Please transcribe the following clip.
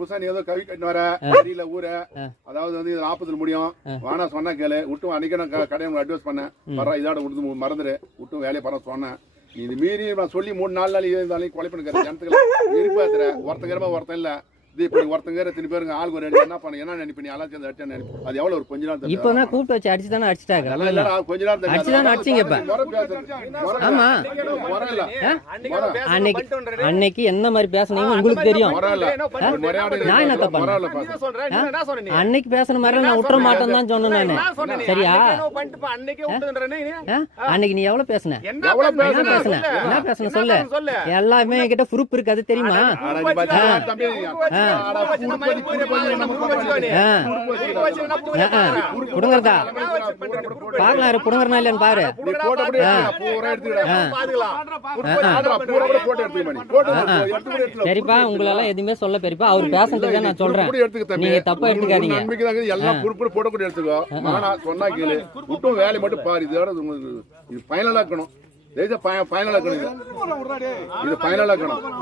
புதுசா நீ ஏதோ கவி கட்டின்னு வர தெரியல ஊரு அதாவது வந்து இது நாற்பதுல முடியும். வேணா சொன்னா கேளு. விட்டு அன்னைக்கு நான் கடையை உங்களுக்கு அட்வைஸ் பண்ணேன். வர இதோட விட்டு மறந்துரு. விட்டு வேலையை பண்ண சொன்னேன். இது மீறி நான் சொல்லி மூணு நாலு நாள் இருந்தாலும் கொலை பண்ணிக்கிற ஜனத்துக்கு இருப்பாத்துற ஒருத்தங்கிற ஒருத்தன் இல்ல. இது இப்படி ஒருத்தங்க ரெண்டு பேருங்க ஆளுக்கு ஒரு அடி என்ன பண்ண என்ன நினைப்பு நீ எல்லாம் சேர்ந்து அடிச்சா நினைப்பு? அது எவ்வளவு ஒரு கொஞ்ச நாள் இப்போ தான் கூப்பிட்டு வச்சு அடிச்சு தானே அடிச்சிட்டாங்க. கொஞ்ச நேரம் தெரியாது. அடிச்சுதானே அடிச்சீங்க இப்ப? ஆமா. அன்னைக்கு அன்னைக்கு என்ன மாதிரி பேசுனீங்க உங்களுக்கு தெரியும். நான் என்ன தப்பு. அன்னைக்கு பேசுன மாதிரி நான் விட்டுற மாட்டேன்னு தான் சொன்னேன் நானு. சரியா? அன்னைக்கு நீ? எவ்வளவு பேசுன? எவ்வளவு என்ன பேசுன? பேசுன? என்ன பேசுன? சொல்லு. எல்லாமே என்கிட்ட ப்ரூப் இருக்கு அது தெரியுமா? புடுங்கறதா பாக்கலாம் புடுங்கறனா இல்லையான்னு பாரு. சரிப்பா உங்களெல்லாம் எதுவுமே சொல்ல பெரியப்பா. அவர் தான் நான் சொல்றேன். நீங்க தப்பா எடுத்துக்காதீங்க. எல்லாம் புடு புடு போட்டு கூட எடுத்துக்கோ ஆனா சொன்னா கேளு. விட்டும் வேலையை மட்டும் பாரு. இதோட உங்களுக்கு இது ஃபைனலா இருக்கணும் ஃபைனலா இருக்கணும் இது. இது ஃபைனலா இருக்கணும்